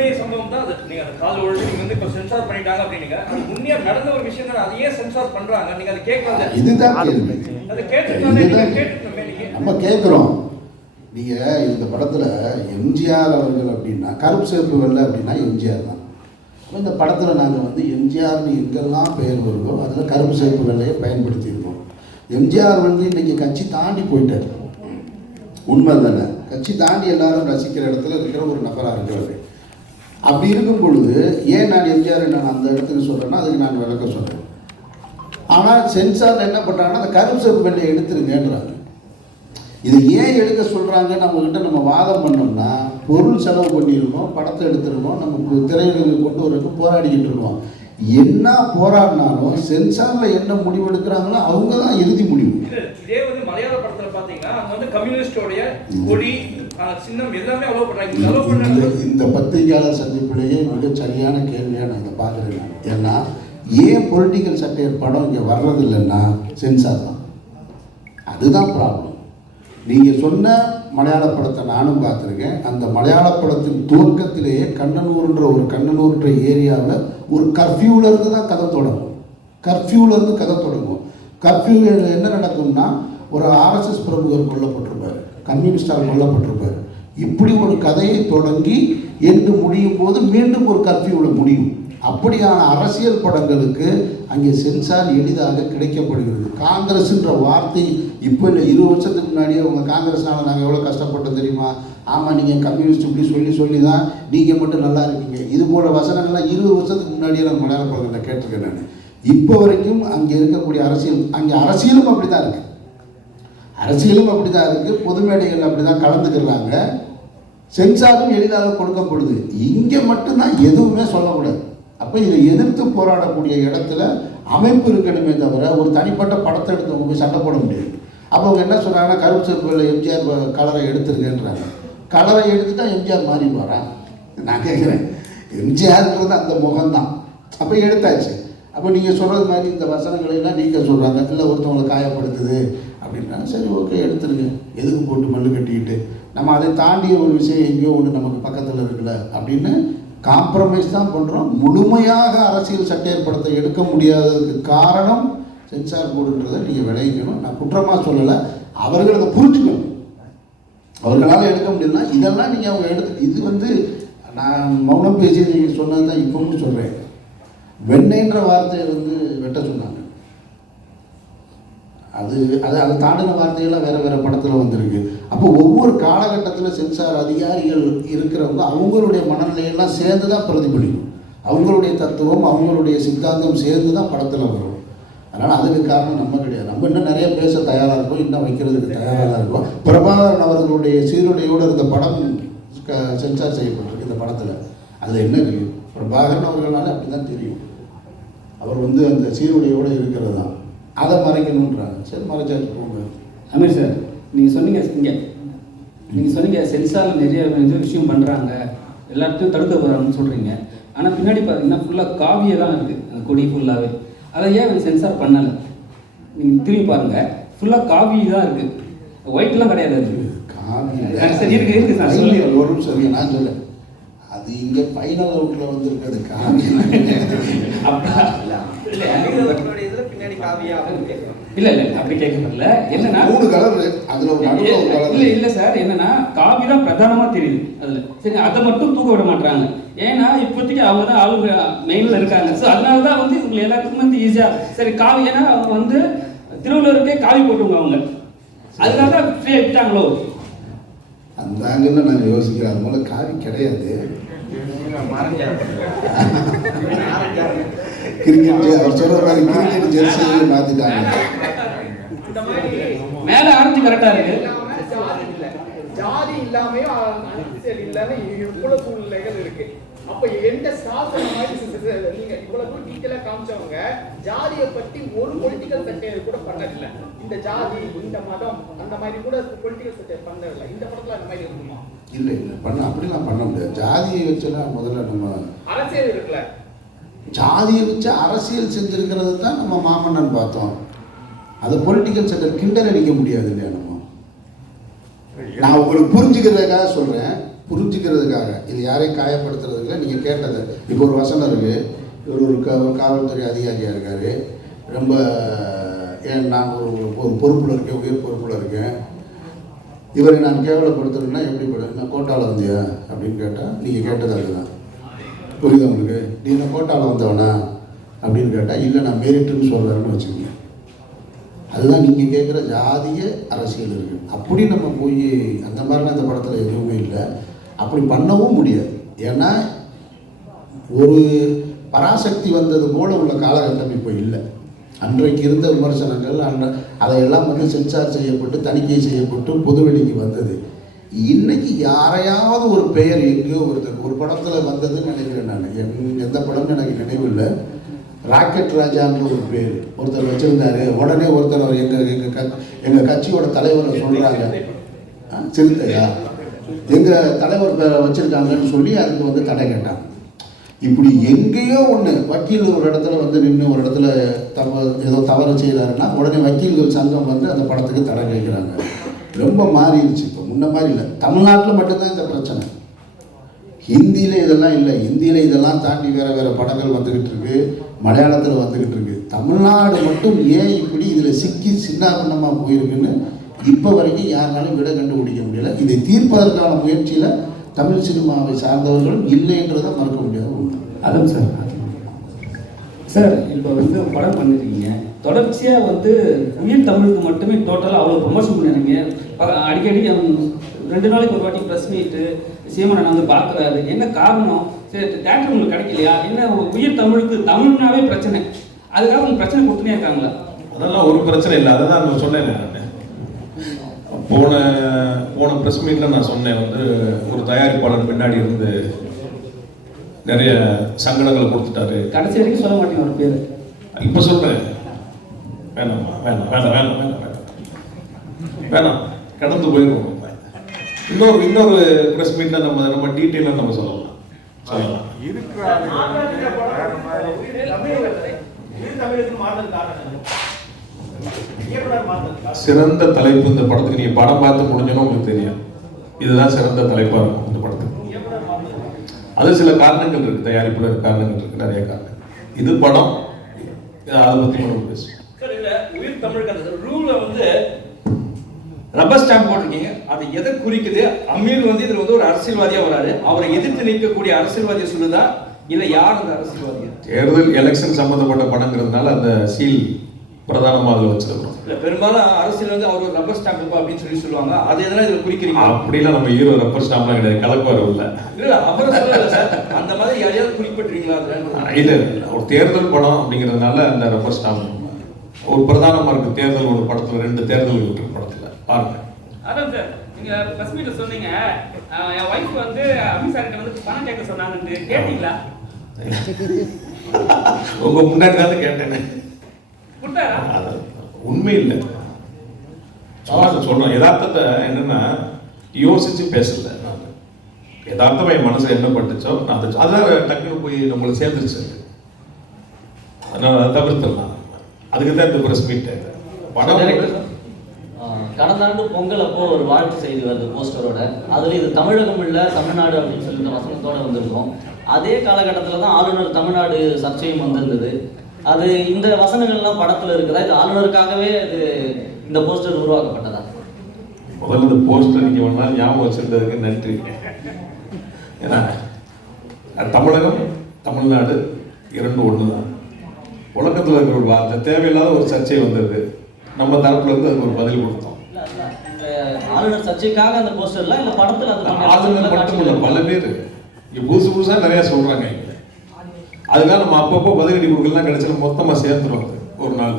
உண்மை சம்பவம் தான் அது. நீங்க அந்த கால் ஒழுங்கு நீங்க வந்து இப்ப சென்சார் பண்ணிட்டாங்க அப்படின்னீங்க. அது உண்மையா நடந்த ஒரு விஷயம் தான். அது ஏன் சென்சார் பண்றாங்க? நீங்க அதை கேட்கறது இதுதான் கேள்வி. அதை கேட்டுக்கணுமே நீங்க. நம்ம கேட்குறோம். நீங்க இந்த படத்துல எம்ஜிஆர் அவர்கள் அப்படின்னா கருப்பு சிவப்பு வெள்ளை அப்படின்னா எம்ஜிஆர் தான். இந்த படத்துல நாங்க வந்து எம்ஜிஆர்னு எங்கெல்லாம் பெயர் வருதோ அதுல கருப்பு சிவப்பு வெள்ளையை பயன்படுத்தியிருக்கோம். எம்ஜிஆர் வந்து இன்னைக்கு கட்சி தாண்டி போயிட்டார். உண்மை தானே? கட்சி தாண்டி எல்லாரும் ரசிக்கிற இடத்துல இருக்கிற ஒரு நபராக இருக்கிறது. அப்படி இருக்கும் பொழுது ஏன் நான் எம்ஜிஆர் நான் அந்த இடத்துக்கு சொல்கிறேன்னா அதுக்கு நான் விளக்க சொல்கிறேன். ஆனால் சென்சாரில் என்ன பண்ணுறாங்கன்னா அந்த கருப்பு சிவப்பு வெள்ளையை எடுத்துருங்கன்றாங்க. இதை ஏன் எடுக்க சொல்கிறாங்கன்னு நம்மக்கிட்ட நம்ம வாதம் பண்ணோம்னா பொருள் செலவு பண்ணியிருக்கோம், படத்தை எடுத்துருக்கோம், நம்ம திரையில கொண்டு வரதுக்கு போராடிக்கிட்டு இருக்கோம். என்ன போராடினாலும் சென்சாரில் என்ன முடிவு எடுக்கிறாங்களோ அவங்க தான் இறுதி முடிவு. இதே வந்து மலையாள படத்தில் பார்த்தீங்கன்னா அங்கே வந்து கம்யூனிஸ்டோடைய கொடி சின்னம் எல்லாமே அலோவ் பண்ணுறாங்க. இந்த பத்திரிகையாளர் சந்திப்பிலேயே மிக சரியான கேள்வியாக நான் இதை பார்க்குறேன். ஏன்னா ஏன் பொலிட்டிக்கல் சட்டையர் படம் இங்கே வர்றதில்லைன்னா சென்சார் தான். அதுதான் ப்ராப்ளம். நீங்கள் சொன்ன மலையாள படத்தை நானும் பார்த்துருக்கேன். அந்த மலையாள படத்தின் துவக்கத்திலேயே கண்ணனூர்ன்ற ஒரு கண்ணனூர்ன்ற ஏரியாவில் ஒரு கர்ஃப்யூவிலேருந்து தான் கதை தொடங்கும். கர்ஃப்யூவிலேருந்து கதை தொடங்கும். கர்ஃப்யூவில் என்ன நடக்கும்னா ஒரு ஆர்எஸ்எஸ் பிரமுகர் கொல்லப்பட்டிருப்பார், கம்யூனிஸ்டால் கொல்லப்பட்டிருப்பார். இப்படி ஒரு கதையை தொடங்கி என்று முடியும் போது மீண்டும் ஒரு கர்ஃப்யூவில் முடியும். அப்படியான அரசியல் படங்களுக்கு அங்கே சென்சார் எளிதாக கிடைக்கப்படுகிறது. காங்கிரஸ்ன்ற வார்த்தை இப்போ இல்லை, 20 வருஷத்துக்கு முன்னாடியே அவங்க காங்கிரஸ்னால நாங்கள் எவ்வளோ கஷ்டப்பட்டோம் தெரியுமா? ஆமாம், நீங்கள் கம்யூனிஸ்ட் இப்படி சொல்லி தான் நீங்கள் மட்டும் நல்லா இருக்கீங்க. இது போல வசனங்கள்லாம் 20 வருஷத்துக்கு முன்னாடியே நான் மலையாள படத்தில் கேட்டிருக்கேன் நான். இப்போ வரைக்கும் அங்கே இருக்கக்கூடிய அரசியலும் அப்படி தான் இருக்குது. அரசியலும் அப்படி தான் இருக்குது. பொது மேடைகள் அப்படி தான் கலந்துக்கிறாங்க. சென்சாரும் எளிதாக கொடுக்கப்படுது. இங்கே மட்டும்தான் எதுவுமே சொல்லக்கூடாது. அப்போ இதை எதிர்த்து போராடக்கூடிய இடத்துல அமைப்பு இருக்கணுமே தவிர ஒரு தனிப்பட்ட படத்தை எடுத்து போய் சண்டை போட முடியாது. அப்போ அவங்க என்ன சொல்கிறாங்கன்னா கருப்பு சிவப்பு எம்ஜிஆர் கலரை எடுத்துருக்கேன்றாங்க. கலரை எடுத்துட்டா எம்ஜிஆர் மாறி போகிறான். நான் கேட்குறேன், எம்ஜிஆர்ன்றது அந்த முகம்தான். அப்போ எடுத்தாச்சு. அப்போ நீங்கள் சொல்கிறது மாதிரி இந்த வசனங்களெல்லாம் நீங்கள் சொல்கிறாங்க, இல்லை ஒருத்தவங்களை காயப்படுத்துது அப்படின்னா சரி ஓகே எடுத்துருங்க, எதுக்கு போட்டு மல்லு கட்டிக்கிட்டு நம்ம அதை தாண்டிய ஒரு விஷயம் எங்கேயோ ஒன்று நமக்கு பக்கத்தில் இருக்குல்ல அப்படின்னு காம்ப்ரமைஸ் தான் பண்ணுறோம். முழுமையாக அரசியல் சட்டையர் படத்தை எடுக்க முடியாததுக்கு காரணம் சென்சார் போர்டுன்றதை நீங்கள் விளைவிக்கணும். நான் குற்றமாக சொல்லலை, அவர்கள் அதை புரிஞ்சுக்கணும். அவர்களால் எடுக்க முடியலன்னா இதெல்லாம் நீங்கள் அவங்க எடுத்து இது வந்து நான் மௌனம் பேசி நீங்கள் சொன்னது தான் இப்பவும் சொல்கிறேன். வெண்ணெய்ன்ற வார்த்தையை வந்து வெட்ட சொன்னாங்க. அதை தாண்டின வார்த்தைகள்லாம் வேறு படத்தில் வந்திருக்கு. அப்போ ஒவ்வொரு காலகட்டத்தில் சென்சார் அதிகாரிகள் இருக்கிறவங்க அவங்களுடைய மனநிலையெல்லாம் சேர்ந்து தான் பிரதிபலிக்கும். அவங்களுடைய தத்துவம் அவங்களுடைய சித்தாந்தம் சேர்ந்து தான் படத்தில் வரும். அதனால் அதுக்கு காரணம் நம்ம கிடையாது. நம்ம இன்னும் நிறைய பேச தயாராக இருக்கோம், இன்னும் வைக்கிறதுக்கு தயாராக தான் இருக்கோம். பிரபாகரன் அவர்களுடைய சீருடையோடு இருந்த படம் சென்சார் செய்யப்பட்டிருக்கு இந்த படத்தில். அதில் என்ன இருக்குது? பிரபாகரன் அவர்களால் அப்படி தான் தெரியும். அவர் வந்து அந்த சீருடையோடு இருக்கிறது தான். அதை மறைக்கணுன்றாங்க. சரி மறைச்சாச்சு போங்க. அமீர் சார், நீங்கள் சொன்னீங்க சென்சாரில் நிறைய விஷயம் பண்ணுறாங்க, எல்லாத்தையும் தடுக்க போகிறாங்கன்னு சொல்கிறீங்க. ஆனால் பின்னாடி பார்த்தீங்கன்னா ஃபுல்லாக காவியை தான் இருக்குது, அந்த கொடி ஃபுல்லாகவே. அதை ஏன் சென்சார் பண்ணலை? நீங்கள் திரும்பி பாருங்கள், ஃபுல்லாக காவி தான் இருக்குது, ஒயிட்லாம் கிடையாது. அது காவி சரி இருக்குது சார், சொல்லி ஒரு சரி நான் சொல்ல அது இங்கே ஃபைனல் அவுட்டில் வந்துருக்குது காவி. இல்ல அப்படி கேட்கப்படல. என்னன்னா 3 கலர் அதுல ஒரு நடுவுல ஒரு கலர் இல்ல சார், என்னன்னா காவி தான் பிரதானமா தெரியுது அதுல. சரி, அதை மட்டும் தூக்க விட மாட்டாங்க. ஏன்னா இப்போதைக்கு அவங்க தான் ஆளுங்க மெயின்ல இருக்காங்க. ஸோ அதனால தான் வந்து இவங்க எல்லாத்துக்கும் வந்து ஈஸியா சரி காவி. ஏன்னா அவங்க வந்து திருவள்ளுவருக்கே காவி போட்டுங்க அவங்க, அதுக்காக தான் ஃப்ரீயா விட்டாங்களோ அந்த ஆங்கிள் நான் யோசிக்கிறேன். அது போல காவி கிடையாது. கிரிக்கெட் அவர் சொல்ற மாதிரி கிரிக்கெட் ஜெர்சியை மாத்திட்டாங்க. மேல ஆரஞ்சு கரெக்டா இருக்கு. ஜாதி இல்லாம அரசியல் இல்லாம இவ்வளவு சூழ்நிலைகள் இருக்கு. அப்ப எந்த சாசன மாதிரி நீங்க இவ்வளவு டீட்டெயிலா காமிச்சவங்க ஜாதியை பத்தி ஒரு பொலிட்டிக்கல் சட்டையை கூட பண்ணதில்லை. இந்த ஜாதி இந்த மதம் அந்த மாதிரி கூட பொலிட்டிக்கல் சட்டை பண்ணதில்லை. இந்த படத்துல அந்த மாதிரி இருக்குமா? இல்லை அப்படிலாம் பண்ண முடியாது. ஜாதியை வச்சுலாம் முதல்ல நம்ம அரசியல் இருக்குல்ல, ஜாதியை வச்சு அரசியல் செஞ்சிருக்கிறது தான் நம்ம மாமன்னன் பார்த்தோம். அது பொலிட்டிக்கல் சென்டர் கிண்டல் அடிக்க முடியாது இல்லையா? நம்ம நான் உங்களுக்கு புரிஞ்சுக்கிறதுக்காக சொல்கிறேன். புரிஞ்சுக்கிறதுக்காக, இது யாரையும் காயப்படுத்துறதுக்கு நீங்கள் கேட்டது. இப்போ ஒரு வசனம் இருக்குது, இவர் ஒரு காவல்துறை அதிகாரியாக இருக்கார், ரொம்ப நான் ஒரு பொறுப்பில் இருக்கேன், உயர் பொறுப்பில் இருக்கேன், இவரை நான் கேவலப்படுத்துறேன்னா எப்படி நான் கோட்டாவில் வந்தியா அப்படின்னு கேட்டால் நீங்கள் கேட்டது அதுதான். புரியுது உங்களுக்கு? நீ என்ன கோட்டாவில் வந்தவனா அப்படின்னு கேட்டால் இல்லை நான் மெரிட்டுன்னு சொல்கிறேன்னு வச்சுக்கோங்க. அதுதான் நீங்கள் கேட்குற ஜாதிய அரசியல் இருக்குது. அப்படி நம்ம போய் அந்த மாதிரிலாம் இந்த படத்தில் எதுவுமே இல்லை, அப்படி பண்ணவும் முடியாது. ஏன்னா ஒரு பராசக்தி வந்தது போல உள்ள காலகட்டம் இப்போ இல்லை. அன்றைக்கு இருந்த விமர்சனங்கள் அதையெல்லாம் சென்சார் செய்யப்பட்டு தணிக்கை செய்யப்பட்டு பொதுவெளிக்கு வந்தது. இன்னைக்கு யாரையாவது ஒரு பெயர் எங்கேயோ ஒரு படத்தில் வந்ததுன்னு நினைக்கிறேன் நான். எந்த படம்னு எனக்கு நினைவில்லை. ராக்கெட் ராஜான்ற ஒரு பேர் ஒருத்தர் வச்சுருந்தாரு. உடனே ஒருத்தர் எங்கள் கட்சியோட தலைவரை சொல்கிறாங்க, சிறுத்தையா எங்கள் தலைவர் பேரை வச்சுருக்காங்கன்னு சொல்லி அதுக்கு தடை கேட்டாங்க. இப்படி எங்கேயோ ஒன்று வக்கீல் ஒரு இடத்துல நின்று ஒரு இடத்துல ஏதோ தவறு செய்கிறாருன்னா உடனே வக்கீல்கள் சங்கம் அந்த படத்துக்கு தடை கேட்குறாங்க. ரொம்ப மாறிடுச்சு. இப்போ முன்ன மாதிரி இல்லை. தமிழ்நாட்டில் மட்டும்தான் இந்த பிரச்சனை. ஹிந்தியில் இதெல்லாம் இல்லை. ஹிந்தியில் இதெல்லாம் தாண்டி வேறு படங்கள் வந்துக்கிட்டு இருக்கு, மலையாளத்தில் வந்துக்கிட்டு இருக்கு. தமிழ்நாடு மட்டும் ஏன் இப்படி இதில் சிக்கி சின்னாபின்னமாக போயிருக்குன்னு இப்போ வரைக்கும் யாருனாலும் விட கண்டுபிடிக்க முடியலை. இதை தீர்ப்பதற்கான முயற்சியில் தமிழ் சினிமாவை சார்ந்தவர்களும் இல்லைன்றதை மறக்க முடியாது ஒன்று. அதான் சார் இப்போ படம் பண்ணிருக்கீங்க, தொடர்ச்சியாக உயிர் தமிழுக்கு மட்டுமே டோட்டலாக அவ்வளோ ப்ரொமோஷன் பண்ணிடுறீங்க. அடிக்கடி 2 நாளைக்கு ஒரு வாட்டி ப்ரெஸ் மீட்டு சீமானை பார்க்குறாரு. என்ன காரணம்? சரி, தேட்டர் உங்களுக்கு கிடைக்கலையா? என்ன உயிர் தமிழுக்கு தமிழ்னாவே பிரச்சனை, அதுக்காக உங்களுக்கு பிரச்சனை கொடுத்துனே இருக்காங்களா? அதெல்லாம் ஒரு பிரச்சனை இல்லை. அதை தான் நான் சொன்னேன். போன ப்ரெஸ் மீட்டில் நான் சொன்னேன், ஒரு தயாரிப்பாளர் பின்னாடி இருந்து நிறைய சங்கடங்களை கொடுத்துட்டாரு. கடைசி வரைக்கும் சொல்ல மாட்டேங்க ஒரு பேர். இப்போ சொல்கிறேன். வேணாம்மா, வேணாம் வேணாம் வேணாம் வேணாம் வேணாம் வேணாம் கடந்து போயிடுவோம். இன்னொரு ப்ரெஸ் மீட்டில் நம்ம டீட்டெயிலாக நம்ம சொல்லலாம். சிறந்த தலைப்பு இந்த படத்துக்கு நீங்க படம் பார்த்து முடிஞ்சோன்னு உங்களுக்கு தெரியும், இதுதான் சிறந்த தலைப்பா இருக்கும் இந்த படத்துக்கு. அது சில காரணங்கள் இருக்கு, தயாரிப்புல காரணங்கள் இருக்கு, நிறைய காரணங்கள். இது படம், அதை பத்தி நம்ம பேசுவோம். உயிர் தமிழுக்கு ரூல்ல ரப்பர் ஸ்டாம்ப் போட்டிருக்கீங்க. அது எதை குறிக்குது? அமீர் இதுல ஒரு அரசியல்வாதியா வராரு, அவரை எதிர்த்து நிற்கக்கூடிய அரசியல்வாதியை சொல்லுதா இல்ல யார் அந்த அரசியல்வாதி? தேர்தல் எலெக்ஷன் சம்பந்தப்பட்ட படங்கிறதுனால அந்த சீல் பிரதானமாக அதில் வச்சிருக்கிறோம். இல்ல பெரும்பாலும் அரசியல் அவர் ஒரு ரப்பர் ஸ்டாம்ப் அப்படின்னு சொல்லுவாங்க. அது எதனா இதுல குறிக்கிறீங்க? அப்படிலாம் நம்ம ஹீரோ ரப்பர் ஸ்டாம்ப்லாம் கிடையாது, கலப்பாரு இல்லை. இல்ல அவரை சொல்லல சார், அந்த மாதிரி யாரையாவது குறிப்பிட்டிருக்கீங்களா? இல்ல ஒரு தேர்தல் படம் அப்படிங்கிறதுனால அந்த ரப்பர் ஸ்டாம்ப் ஒரு பிரதானமா இருக்கு. தேர்தல் ஒரு படத்துல 2 தேர்தல் இருக்கு படத்துல பாருங்க. அதான் சார், நீங்க பிரஸ் மீட்ல சொன்னீங்க என் வைஃப் அமித்ஷா கிட்ட பணம் கேட்க சொன்னாங்கன்னு கேட்டீங்களா? உங்க முன்னாடி தான் கேட்டேன். உண்மை இல்லை, சும்மா சொல்றோம். யதார்த்தத்தை என்னன்னா யோசிச்சு பேசல. நான் யதார்த்தமா என் மனசு என்ன பட்டுச்சோ அதான் டக்குனு போய் நம்மளை சேர்ந்துருச்சு. அதனால அதை தவிர்த்துடலாம். அதுக்கு தான் இந்த பிரஸ் மீட். படம் கடந்த ஆண்டு பொங்கல் அப்போ ஒரு வாழ்த்து செய்தி வருது போஸ்டரோட. அதுல இது தமிழகம் இல்லை தமிழ்நாடு அப்படின்னு சொல்லி இந்த வசனத்தோட வந்திருக்கோம். அதே காலகட்டத்தில் தான் ஆளுநர் தமிழ்நாடு சர்ச்சையும் வந்திருந்தது. அது இந்த வசனங்கள்லாம் படத்துல இருக்குதா? இது ஆளுநருக்காகவே அது இந்த போஸ்டர் உருவாக்கப்பட்டதா? முதல்ல இந்த போஸ்டர் நீங்க ஒரு நாள் ஞாபகம் வச்சிருந்ததுக்கு நன்றி. ஏன்னா தமிழகம் தமிழ்நாடு 2 ஒண்ணுதான். உலகத்தில் இருக்கிற ஒரு வார்த்தை தேவையில்லாத ஒரு சர்ச்சை வந்தது. நம்ம தரப்புல இருந்து அதுக்கு ஒரு பதில் கொடுத்தோம். ஆளுநர் சர்ச்சைக்காக அந்த போஸ்டர்ல இந்த படத்துல ஆளுநர் மட்டும் இல்லை, பல பேர் இங்க புதுசா நிறைய சொல்றாங்க. அதுக்காக நம்ம அப்பப்போ பதிலடி கொடுக்கலாம், கிடைச்சல மொத்தமா சேர்ந்துரும் ஒரு நாள்.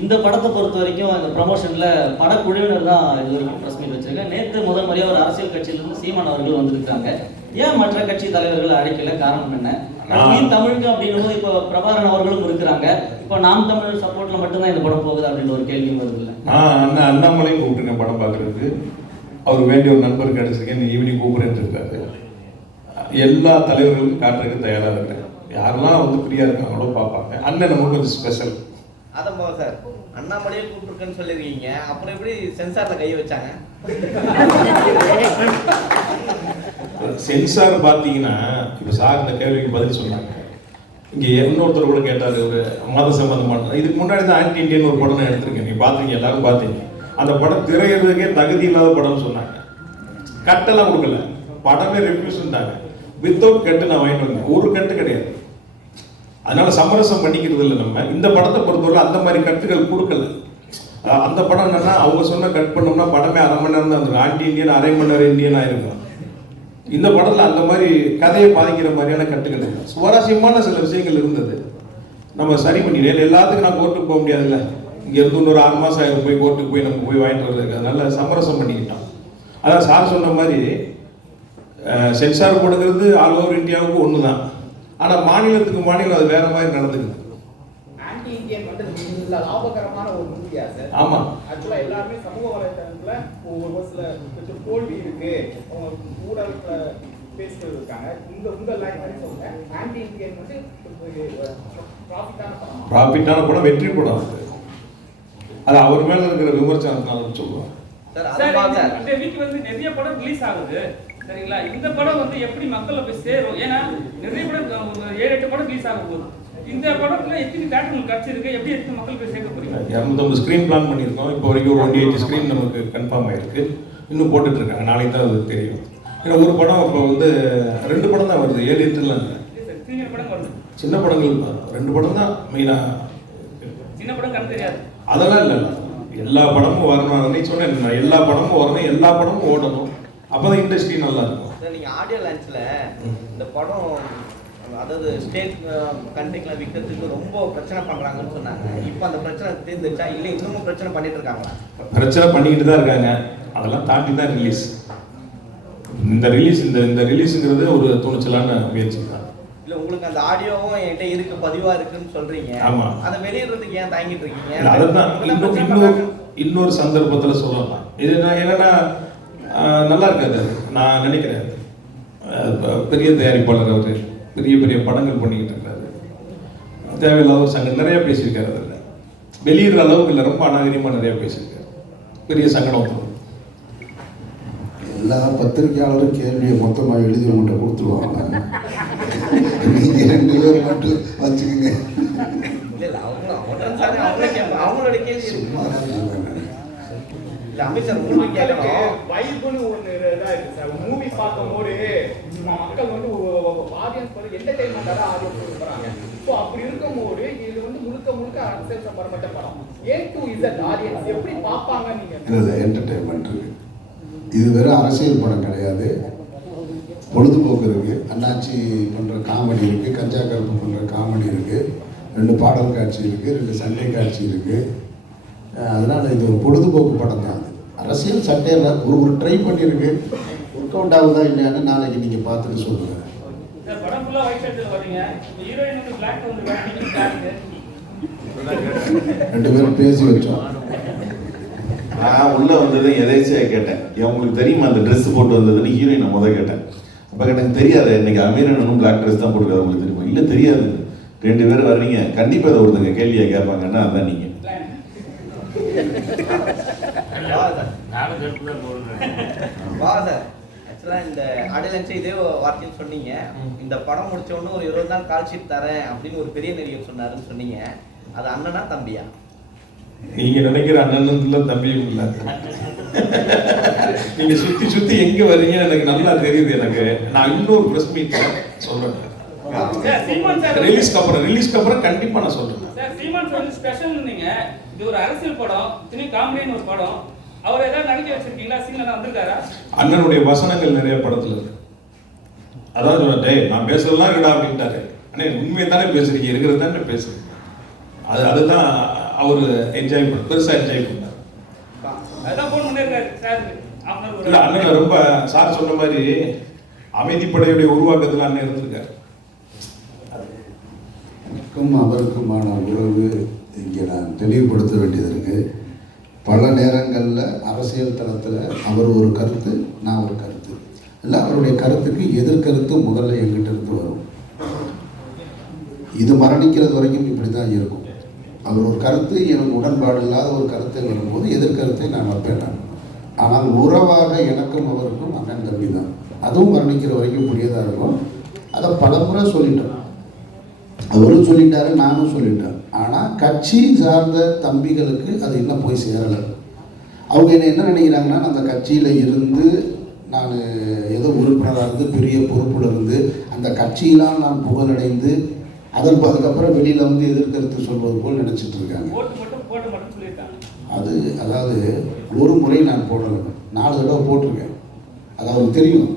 இந்த படத்தை பொறுத்த வரைக்கும் இந்த ப்ரமோஷன்ல படக்குழுவினர் தான் இது வரைக்கும் பிரஸ் மீட் வச்சிருக்காங்க. நேற்று முதல் முறையாக ஒரு அரசியல் கட்சியிலிருந்து சீமான் அவர்கள் வந்திருக்காங்க. ஏன் மற்ற கட்சி தலைவர்கள் அழைக்கல? காரணம் என்ன? தமிழுக்கு அப்படின்னும் போது இப்போ பிரபாகரன் அவர்களும் இருக்கிறாங்க. இப்போ நாம் தமிழ் சப்போர்ட்ல மட்டும்தான் இந்த படம் போகுது அப்படின்னு ஒரு கேள்வி வருது இல்லை? அண்ணாமலையும் கூப்பிட்டுருக்கேன் படம் பார்க்கறதுக்கு. அவர் வேண்டிய ஒரு நண்பர் கிடைச்சிருக்கேன், ஈவினிங் கூப்பிடுறேன்னு இருக்காரு. எல்லா தலைவர்களுக்கும் காட்டுறதுக்கு தயாராக இருக்கிறேன். யாரெல்லாம் ஃப்ரீயா இருக்காங்களோ பார்ப்பாங்க. அண்ணன் நமக்கு கொஞ்சம் ஸ்பெஷல். அதான் சார், அண்ணாமலையே கூப்பிட்டுருக்குன்னு சொல்லிருக்கீங்க, அப்புறம் எப்படி சென்சார்ல கை வச்சாங்க? சென்சார் பார்த்தீங்கன்னா இப்போ சார் இந்த கேள்விக்கு பதில் சொன்னாங்க. இங்கே இன்னொருத்தர் கூட கேட்டார், ஒரு மத சம்பந்தமான. இதுக்கு முன்னாடி தான் ஆன்டி இண்டியன் ஒரு படம் நான் எடுத்திருக்கேன், நீங்கள் பார்த்தீங்க, எல்லாரும் பார்த்தீங்க. அந்த படம் திரையிறதுக்கே தகுதி இல்லாத படம்னு சொன்னாங்க. கட்டெல்லாம் கொடுக்கல, படமே ரெஃப்யூஸ்ன்ட்டாங்க. வித்தவுட் கட்டு நான் வாங்கிட்டு வந்தேன், ஒரு கட்டு கிடையாது. அதனால சமரசம் பண்ணிக்கிறது இல்லை நம்ம. இந்த படத்தை பொறுத்தவரை அந்த மாதிரி கட்டுகள் கொடுக்கல. அந்த படம் என்னன்னா, அவங்க சொன்ன கட் பண்ணோம்னா படமே அரை மணி நேரம் தான் இருந்திருக்கும். ஆன்டி இண்டியன் அரை மணி நேரம் இந்தியன் ஆயிருக்கும். இந்த படத்தில் அந்த மாதிரி கதையை பாதிக்கிற மாதிரியான கட்டுகள் இல்லை. சுவாரஸ்யமான சில விஷயங்கள் இருந்தது, நம்ம சரி பண்ணிடல. எல்லாத்துக்கும் நான் கோர்ட்டுக்கு போக முடியாதுல்ல. இங்கே இருந்து இன்னொரு 6 மாதம் ஆயிரம் போய் கோர்ட்டுக்கு போய் நம்ம போய் வாங்கிட்டு வர்றதுக்கு. அதனால சமரசம் பண்ணிக்கிட்டோம். அதான் சார் சொன்ன மாதிரி சென்சார் போடுங்கிறது ஆல் ஓவர் இந்தியாவுக்கு ஒன்று தான். ஆனால் மாநிலத்துக்கு மாநிலம் அது வேற மாதிரி நடந்துக்குது. ஆன்டி இந்தியன் வந்து நல்ல லாபகரமான ஒரு மூவியா சார்? ஆமா. ஆக்சுவலா எல்லாருமே சமூக வலைதளத்துல ஒரு சில கொஞ்சம் தோல்வி இருக்கு, அவங்க ஊடகத்துல பேசிட்டு இருக்காங்க. உங்க லைன் மாதிரி சொல்லுங்க, ஆன்டி இந்தியன் வந்து ப்ராஃபிட்டான படம், வெற்றி படம். அது அவர் மேல இருக்கிற விமர்சனத்தினால சொல்லுவாங்க. சார் இந்த வீக் வந்து நிறைய படம் ரிலீஸ் ஆகுது சரிங்களா? இந்த படம் வந்து எப்படி மக்கள்ல போய் சேரும்? ஏன்னா நிறைய படம் ஒரு 7-8 படம் ரிலீஸ் ஆக போகுது. இந்த படத்துல எத்தனை தேட்டர்கள் கிடைச்சிருக்கு, எப்படி எத்தனை மக்கள் போய் சேர்க்க போறீங்க? 250 ஸ்க்ரீன் பிளான் பண்ணியிருக்கோம். இப்போ வரைக்கும் ஒரு 180 ஸ்க்ரீன் நமக்கு கன்ஃபார்ம் ஆயிருக்கு. இன்னும் போட்டுட்டு இருக்காங்க, நாளைக்கு தான் அது தெரியும். ஏன்னா ஒரு படம் இப்போ வந்து 2 படம் தான் வருது, 7-8லாம் இல்லை. சீனியர் படம் வருது, சின்ன படங்கள் 2 படம் தான் மெயினாக. சின்ன படம் கண் தெரியாது, அதெல்லாம் இல்லை. எல்லா படமும் வரணும். அன்னைக்கு சொன்னேன், எல்லா படமும் வரணும், எல்லா படமும் ஓடணும். அப்போதான் இண்டஸ்ட்ரி நல்லா இருக்கும். நீங்க ஆடியோ லான்ச்ல இந்த படம் அதாவது ஸ்டேட் கண்ட்ரிக்குலாம் விற்கிறதுக்கு ரொம்ப பிரச்சனை பண்றாங்கன்னு சொன்னாங்க. இப்போ அந்த பிரச்சனை தீர்ந்துச்சா இல்லை இன்னமும் பிரச்சனை பண்ணிட்டு இருக்காங்களா? பிரச்சனை பண்ணிக்கிட்டு தான் இருக்காங்க. அதெல்லாம் தாண்டி தான் ரிலீஸ். இந்த ரிலீஸுங்கிறது ஒரு துணிச்சலான முயற்சி தான். இல்ல உங்களுக்கு அந்த ஆடியோவும் என்கிட்ட இருக்கு, பதிவா இருக்குன்னு சொல்றீங்க. ஆமா. அதை வெளியிடுறதுக்கு ஏன் தாங்கிட்டு இருக்கீங்க? அதுதான் இன்னொரு சந்தர்ப்பத்தில் சொல்லலாம். இது என்னன்னா நல்லா இருக்காது நான் நினைக்கிறேன். பெரிய தயாரிப்பாளர் அவர் பெரிய பெரிய படங்கள் பண்ணிக்கிட்டு இருக்காரு. தேவையில்லாத ஒரு சங்கம் நிறைய பேசியிருக்காரு. அதில் வெளியிடுற அளவுக்கு இல்லை, ரொம்ப அநாகரிகமாக நிறைய பேசியிருக்காரு. பெரிய சங்கடம் வரும். எல்லா பத்திரிகையாளரும் கேள்வியை மொத்தமாக எழுதி உங்கள்கிட்ட கொடுத்துருவாங்க. நீங்கள் 2 பேர் மட்டும் வச்சுக்கோங்க. அவங்களோட கேள்வி அமைச்சர் வைப்னு ஒன்று தான் இருக்கு சார். மூவி பார்க்கும்போது மக்கள் வந்து ஆடியன்ஸ் வந்து என்டர்டைன்மெண்டாக தான் ஆடியன்ஸ் கொடுக்குறாங்க. ஸோ அப்படி இருக்கும்போது இது வந்து முழுக்க அரசியல் சம்பந்தப்பட்ட படம். A to Z ஆடியன்ஸ் எப்படி பார்ப்பாங்க நீங்கள்? இல்லை, என்டர்டைன்மெண்ட் இருக்கு. இது வெறும் அரசியல் படம் கிடையாது, பொழுதுபோக்கு இருக்கு. அண்ணாச்சி பண்ணுற காமெடி இருக்கு, கஞ்சா கருப்பு பண்ணுற காமெடி இருக்கு, 2 பாடல் காட்சி இருக்கு, 2 சண்டை காட்சி இருக்கு. அதனால் இது ஒரு பொழுதுபோக்கு படம் தான். அரசியல் சட்டையில் ஒரு ட்ரை பண்ணியிருக்கு. ஒர்க் அவுட் ஆகுதா இல்லையான்னு நாளைக்கு நீங்கள் பார்த்துட்டு சொல்லுங்கள். படம் ஃபுல்லாக ஒயிட் ஷர்ட்டில் வரீங்க, ஹீரோயின் வந்து பிளாக் வந்து பிளாக். 2 பேரும் பேசி வச்சோம். நான் உள்ளே வந்தது எதேச்சியாக கேட்டேன், உங்களுக்கு தெரியுமா அந்த ட்ரெஸ் போட்டு வந்ததுன்னு ஹீரோயினை கேட்டேன். அப்போ எனக்கு தெரியாது, இன்னைக்கு அமீரனும் பிளாக் ட்ரெஸ் தான் போட்டுருக்காரு, உங்களுக்கு தெரியுமா? இல்லை தெரியாது. 2 பேர் வர்றீங்க, கண்டிப்பாக அதை ஒருத்தங்க கேள்வியாக கேட்பாங்கன்னா அதுதான் நீங்கள். ஆக்சுவலா இந்த ஆடியன்ஸ் இதே வார்த்தைன்னு சொன்னீங்க. இந்த படம் முடிச்ச உடனே ஒரு 20 நாள் கால் ஷீட் தரேன் அப்படின்னு ஒரு பெரிய நடிகர் சொன்னாருன்னு சொன்னீங்க. அது அண்ணனா தம்பியா? நீங்க நினைக்கிற அண்ணனும் இல்லை, தம்பியும் இல்லை. நீங்க சுத்தி எங்க வர்றீங்கன்னு எனக்கு நல்லா தெரியுது. எனக்கு நான் இன்னொரு பிரஸ் மீட்ல சொல்றேன். ரிலீஸ்க்கு அப்புறம் கண்டிப்பா நான் சொல்றேன். சார் சீமான் வந்து ஸ்பெஷல் நீங்க இது ஒரு அரசியல் படம், தினி காமெடின்னு ஒரு படம். அவர் ஏதாவது நடிக்க வச்சிருக்கீங்களா? சீன்ல வந்திருக்காரா? அண்ணனுடைய வசனங்கள் நிறைய படத்துல இருக்கு. அதான் சொன்னேன், நான் பேசுறதெல்லாம் இருக்கடா அப்படின்ட்டாரு. அண்ணே உண்மையை தானே பேசுறீங்க, இருக்கிறது தானே பேசுறீங்க. அதுதான் அவரு பெருசா என்ஜாய் பண்ணார். அதான் போன் பண்ணிருக்காரு சார். இல்ல அண்ணன் ரொம்ப சார் சொன்ன மாதிரி அமைதிப்படையுடைய உருவாக்கத்துல அண்ணன் இருந்திருக்காரு. எனக்கும் அவருக்குமான உறவு இங்கே நான் தெளிவுபடுத்த வேண்டியது இருக்கு. பல நேரங்களில் அரசியல் தளத்தில் அவர் ஒரு கருத்து, நான் ஒரு கருத்து இல்லை, அவருடைய கருத்துக்கு எதிர்கருத்து முதல்ல எங்கிட்ட இருந்து வரும். இது மரணிக்கிறது வரைக்கும் இப்படி தான் இருக்கும். அவர் ஒரு கருத்து எனக்கு உடன்பாடு இல்லாத ஒரு கருத்தை வரும்போது எதிர்கருத்தை நான் வைப்பேன் நான். ஆனால் உறவாக எனக்கும் அவருக்கும் அண்ணன் தம்பி தான். அதுவும் வர்ணிக்கிற வரைக்கும் புரியதாக இருக்கும். அதை பலமுறை சொல்லிட்டோம், அவரும் சொல்லிட்டாரு, நானும் சொல்லிட்டேன். ஆனால் கட்சி சார்ந்த தம்பிகளுக்கு அது இன்னும் போய் சேரலை. அவங்க என்ன நினைக்கிறாங்கன்னா, அந்த கட்சியில் இருந்து நான் ஏதோ உறுப்பினராக இருந்து பெரிய பொறுப்பில் இருந்து அந்த கட்சியெலாம் நான் புகழடைந்து அதுக்கப்புறம் வெளியில் வந்து எதிர்கருத்து சொல்வது போல் நினச்சிட்டு இருக்காங்க. அது அதாவது ஒரு முறை நான் போடலை, 4 தடவை போட்டிருக்கேன். அது அவருக்கு தெரியும்.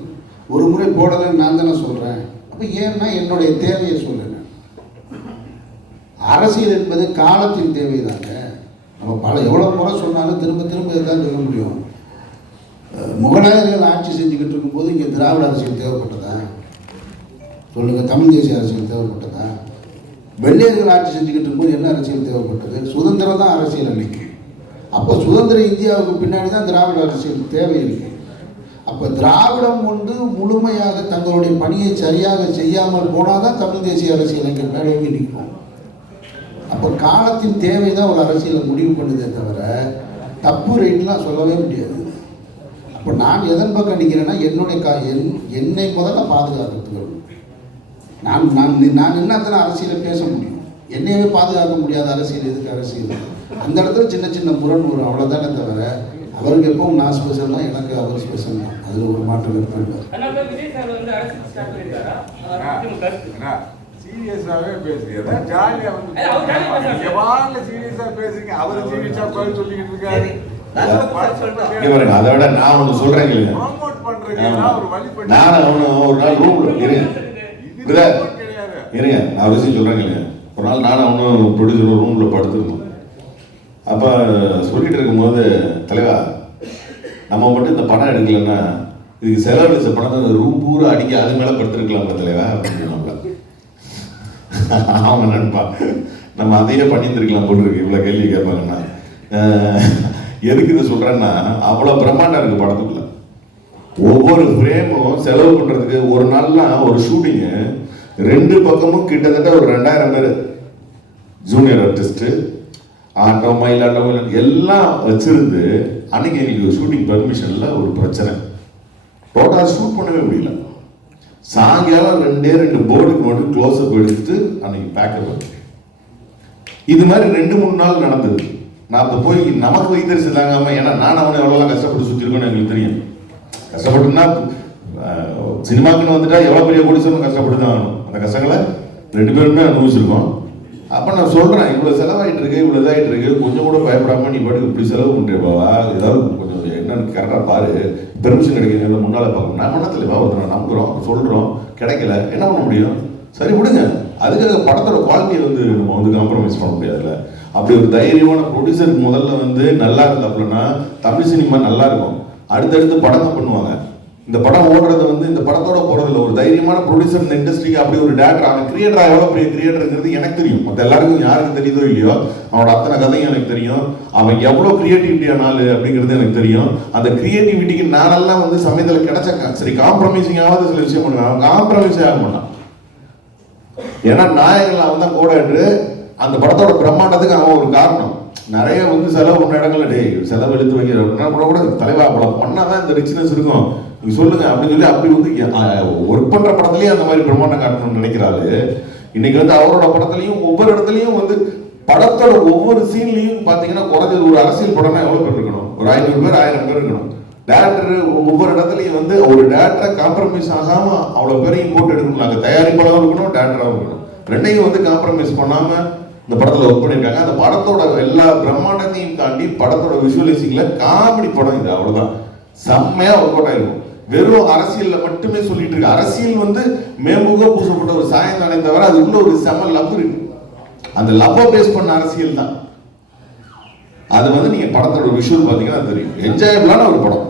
ஒரு முறை போடலைன்னு நான் தானே சொல்கிறேன். அப்போ ஏன்னா என்னுடைய தேவையை சொல்லுங்க. அரசியல் என்பது காலத்தின் தேவைதாங்க. நம்ம எவ்வளோ முறை சொன்னாலும் திரும்ப திரும்ப இதுதான் சொல்ல முடியும். முகலாயர்கள் ஆட்சி செஞ்சுக்கிட்டு இருக்கும்போது இங்கே திராவிட அரசியல் தேவைப்பட்டதா சொல்லுங்கள்? தமிழ் தேசிய அரசியல் தேவைப்பட்டதா? வெள்ளையர்கள் ஆட்சி செஞ்சுக்கிட்டு இருக்கும்போது என்ன அரசியல் தேவைப்பட்டது? சுதந்திரம் தான் அரசியல் அன்னைக்கு. அப்போ சுதந்திர இந்தியாவுக்கு பின்னாடி தான் திராவிட அரசியல் தேவை இருக்கு. அப்போ திராவிடம் ஒன்று முழுமையாக தங்களுடைய பணியை சரியாக செய்யாமல் போனால் தான் தமிழ் தேசிய அரசியல் இங்கே மேலோங்கி நிற்கும். அப்போ காலத்தின் தேவை தான் ஒரு அரசியலை முடிவு பண்ணுதே தவிர தப்பு ரைட்லாம் சொல்லவே முடியாது. அப்போ நான் எதன் பக்கம் நிற்கிறேன்னா என்னை முதல்ல பாதுகாக்கிறதுக்கு நான் நான் நான் என்னத்தனை அரசியலை பேச முடியும். என்னையவே பாதுகாக்க முடியாத அரசியல் எதுக்கு அரசியல்? அந்த இடத்துல சின்ன சின்ன முரண் வரும், அவ்வளோதானே தவிர அவருக்கு எப்பவும் நான் ஸ்பெஷல் தான், எனக்கு அவர் ஸ்பெஷல் தான். அதில் ஒரு மாற்றம் இருப்பாங்க. சீரியஸாவே பேசுறீங்க, ஜாலியா வந்து சீரியஸா பேசுறீங்க. அவரு சீரியஸா பதில் சொல்லிக்கிட்டு இருக்காரு. அதை விட நான் ஒன்று சொல்றேன், நான் ஒரு நாள் ரூம்ல இருங்க, நான் ஒரு விஷயம் சொல்றேங்க. ஒரு நாள் நானும் அவனும் ப்ரொடியூசர் ரூம்ல படுத்துருந்தோம். அப்போ சொல்லிட்டு இருக்கும்போது, தலைவா நம்ம மட்டும் இந்த படம் எடுக்கலன்னா இதுக்கு செலவழிச்ச பணத்தை அந்த ரூம் பூரா அடிக்க அது மேலே படுத்துருக்கலாம்ல தலைவா அப்படின்னு சொன்னாங்க. அவங்க நண்பா நம்ம அதையே பண்ணியிருந்துருக்கலாம் போட்டுருக்கு. இவ்வளோ கேள்வி கேட்பாங்கன்னா எதுக்கு இதை சொல்கிறேன்னா, அவ்வளோ பிரம்மாண்டம் இருக்குது படத்துக்குள்ள. ஒவ்வொரு ஃப்ரேமும் செலவு பண்ணுறதுக்கு ஒரு நாள்லாம் ஒரு ஷூட்டிங்கு 2 பக்கமும் கிட்டத்தட்ட ஒரு 2000 பேர் ஜூனியர் ஆர்டிஸ்ட்டு, ஆட்டம் மயிலாட்டம் எல்லாம் வச்சிருந்து அன்னைக்கு எங்களுக்கு ஷூட்டிங் பெர்மிஷனில் ஒரு பிரச்சனை. டோட்டலாக ஷூட் பண்ணவே முடியல. சாயங்காலம் 2 போர்டுக்கு மட்டும் க்ளோஸ்அப் எடுத்துட்டு அன்னைக்கு பேக்கப் பண்ணி இது மாதிரி 2-3 நாள் நடந்தது. நான் அப்போ போய் நமக்கு வைத்தறிச்சு தாங்காம, ஏன்னா நான் அவனை எவ்வளோலாம் கஷ்டப்பட்டு சுற்றிருக்கோன்னு எங்களுக்கு தெரியும். கஷ்டப்பட்டுன்னா சினிமாக்குன்னு வந்துட்டா எவ்வளோ பெரிய ப்ரொடியூசரும் கஷ்டப்பட்டு தான் ஆகணும். அந்த கஷ்டங்களை 2 பேருமே அனுபவிச்சிருக்கோம். அப்போ நான் சொல்கிறேன், இவ்வளோ செலவாயிட்டு இருக்கு, இவ்வளோ இதாகிட்டு இருக்கு, கொஞ்சம் கூட பயப்படாமல் நீ பாட்டுக்கு இப்படி செலவு பண்ணுறேப்பாவா, ஏதாவது கொஞ்சம் என்னன்னு கரெக்டாக பாரு, பெர்மிஷன் கிடைக்கிறீங்க முன்னால் பார்க்கணும். நான் மனத்தில் ஒருத்தர் நம்புகிறோம், சொல்கிறோம், கிடைக்கல, என்ன பண்ண முடியும்? சரி விடுங்க. அதுக்காக படத்தோட குவாலிட்டியை வந்து நம்ம வந்து காம்ப்ரமைஸ் பண்ண முடியாதுல்ல. அப்படி ஒரு தைரியமான ப்ரொடியூசருக்கு முதல்ல வந்து நல்லா இருந்தாப்புலன்னா தமிழ் சினிமா நல்லா இருக்கும். அடுத்தடுத்து படங்கள் பண்ணுவாங்க. இந்த படம் ஓடுறது வந்து இந்த படத்தோட போறதுல ஒரு தைரியமான ப்ரொடியூசர் இந்த இண்டஸ்ட்ரிக்கு அப்படி ஒரு டேரக்டர், அவன் கிரியேட்டரா எவ்வளோ பெரிய கிரியேட்டருங்கிறது எனக்கு தெரியும். மற்ற எல்லாருக்கும் யாருக்கு தெரியுதோ இல்லையோ அவனோட அத்தனை கதையும் எனக்கு தெரியும். அவன் எவ்வளோ கிரியேட்டிவிட்டியான ஆளு அப்படிங்கிறது எனக்கு தெரியும். அந்த கிரியேட்டிவிட்டிக்கு நானெல்லாம் வந்து சமயத்தில் கிடைச்ச சரி காம்ப்ரமைசிங்காவது சில விஷயம் பண்ணுவேன். அவன் காம்ப்ரமைஸே ஆக மாட்டான். ஏன்னா நாயகர்கள் அவன் தான் கோடாட்டு. அந்த படத்தோட பிரம்மாண்டத்துக்கு அவன் ஒரு காரணம். நிறைய வந்து செலவு பண்ண இடங்கள்ல செலவு எடுத்து வைக்கிற கூட தலைவா படம் பண்ணாதான் இந்த ரிச்னஸ் இருக்கும், நீங்க சொல்லுங்க அப்படின்னு சொல்லி அப்படி வந்து ஒர்க் பண்ற படத்துலயும் அந்த மாதிரி பிரம்மாண்டம் காட்டணும்னு நினைக்கிறாரு. இன்னைக்கு வந்து அவரோட படத்துலயும் ஒவ்வொரு இடத்துலயும் வந்து படத்தோட ஒவ்வொரு சீன்லயும் பாத்தீங்கன்னா குறைஞ்சது ஒரு அரசியல் படம்னா எவ்வளவு பேர் இருக்கணும்? ஒரு 500 பேர் 1000 பேர் இருக்கணும். டேரக்டர் ஒவ்வொரு இடத்துலையும் வந்து ஒரு டேரக்டரை காம்ப்ரமைஸ் ஆகாம அவ்வளோ பேரையும் போட்டு எடுக்கணும். அங்கே தயாரிப்பாளராகவும் இருக்கணும், டேரக்டராகவும் இருக்கணும். ரெண்டையும் வந்து காம்ப்ரமைஸ் பண்ணாம இந்த படத்தில் ஒர்க் பண்ணியிருக்காங்க. அந்த படத்தோட எல்லா பிரம்மாண்டத்தையும் தாண்டி படத்தோட விஷுவலைசிங்ல காமெடி படம் இது, அவ்வளோதான். செம்மையா ஒர்க் அவுட் ஆயிருக்கும். வெறும் அரசியல்ல மட்டுமே சொல்லிட்டு இருக்கு. அரசியல் வந்து மேம்புக பூசப்பட்ட ஒரு சாயந்தானே தவிர அதுக்குள்ள ஒரு செம லவ் இருக்கு. அந்த லவ்வை பேஸ் பண்ண அரசியல் தான் அது. வந்து நீங்க படத்தோட விஷுவல் பாத்தீங்கன்னா தெரியும், என்ஜாயபிளான ஒரு படம்.